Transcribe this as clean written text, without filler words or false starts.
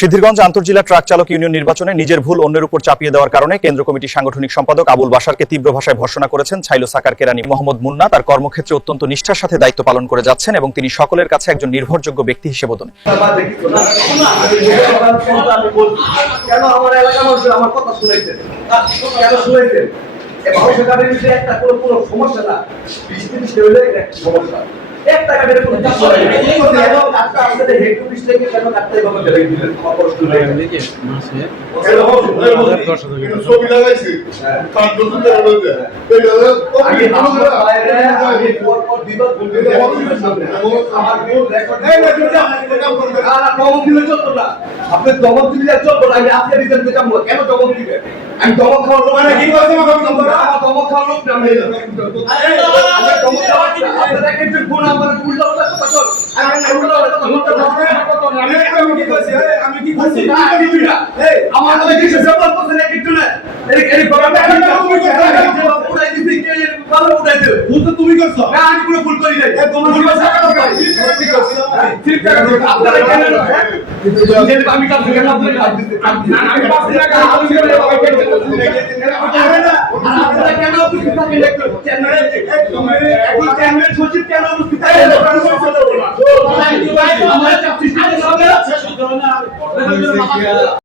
Siddhirganj আন্তঃজেলা truck চালক union নির্বাচনে নিজের ভুল অন্যের উপর চাপিয়ে দেওয়ার কারণে কেন্দ্র কমিটির সাংগঠনিক সম্পাদক আবুল বাশারকে তীব্র ভাষায় ভর্ৎসনা করেছেন ছাইলো সাকার কেরানি। মোহাম্মদ মুন্না তার কর্মক্ষেত্রে অত্যন্ত নিষ্ঠার সাথে দায়িত্ব পালন করে যাচ্ছেন এবং তিনি সকলের কাছে একজন নির্ভরযোগ্য ব্যক্তি হিসেবে বোধ আপনি দমক দিলে চলবো না। আমি আজকে রিজেন্ট দিতাম কেন দমক দিবে? আমি দমক খাওয়ার লোক মানে কি করতে হবে? দমক খাওয়ার লোক না। আমি দমক খাওয়ার আপনারা কিছু গুণ আমার উল্টো উল্টো কথা বল। আমি উল্টো উল্টো কথা বল। আমি কি কইছি? আমি কি কইছি? না কিছু না। এই আমার লগে কিছু জবাব করতে না কিছু না। এই গরমে আমি তুমি করছো। উড়াই দিছি কে ভালো উড়াই দেবে। ভুল তো তুমি করছো। না আমি পুরো ভুল করি নাই। তোমার ভুল কথা কথা বল। ঠিক আছে। ঠিক আছে। আপনারা কেন আমি কাজ থেকে না আপনারা কাজ দিতে না আমি পাঁচ টাকা আমি করে আপনারা কেন উপস্থিত থাকেন একটু চ্যানেলে এখন চ্যানেল সচিব কেন উপস্থিত থাকেন আমরা চাচ্ছি